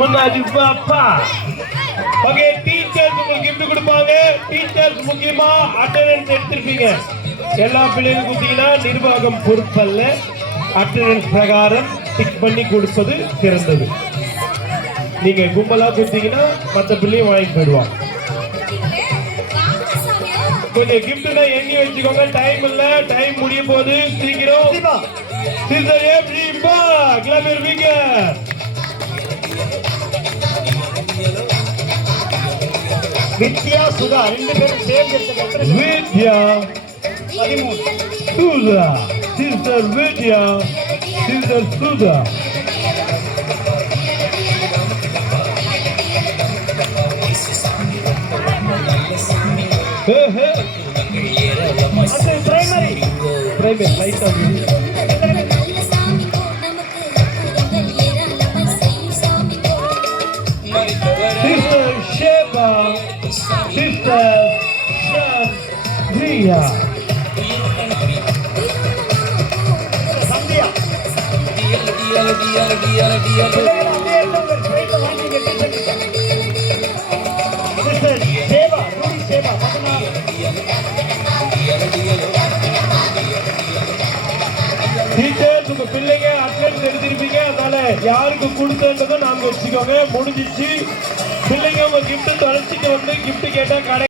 முன்னாடி பாப்பா. Okay, teachers உங்களுக்கு gift கொடுப்பாங்க. டீச்சர்ஸ் முக்கியமா அட்டெண்டன்ஸ் எடுத்திருப்பீங்க. எல்லா பிள்ளைகளுக்கும் கொடுத்தீங்கன்னா நிர்வாகம் பொறுப்பல்ல. அட்டெண்டன்ஸ் பிரகாரம் டிக் பண்ணி கொடுப்பது சிறந்தது. நீங்க கும்பலா கொடுத்தீங்கன்னா மற்ற பிள்ளையும் வாங்கி போயிடுவாங்க. கொஞ்சம் கிஃப்ட்னா எண்ணி வச்சுக்கோங்க. டைம் இல்ல, டைம் முடிய போது. சீக்கிரம் வித்யா சுதா ரெண்டு பேரும் சேர்ந்து Vidya Sudha, sister Vidya, sister Sudha. Primary light Sister Sheba, Sister Shazia. Teachers உங்க பிள்ளைங்க அட்லன்ஸ் எழுதிருப்பீங்க. அதனால யாருக்கு கொடுத்ததும் நாங்க வச்சுக்கோங்க. முடிஞ்சிச்சு. பிள்ளைங்க உங்க கிஃப்ட் தொலைச்சிட்டு வந்து கிஃப்ட் கேட்டா கடை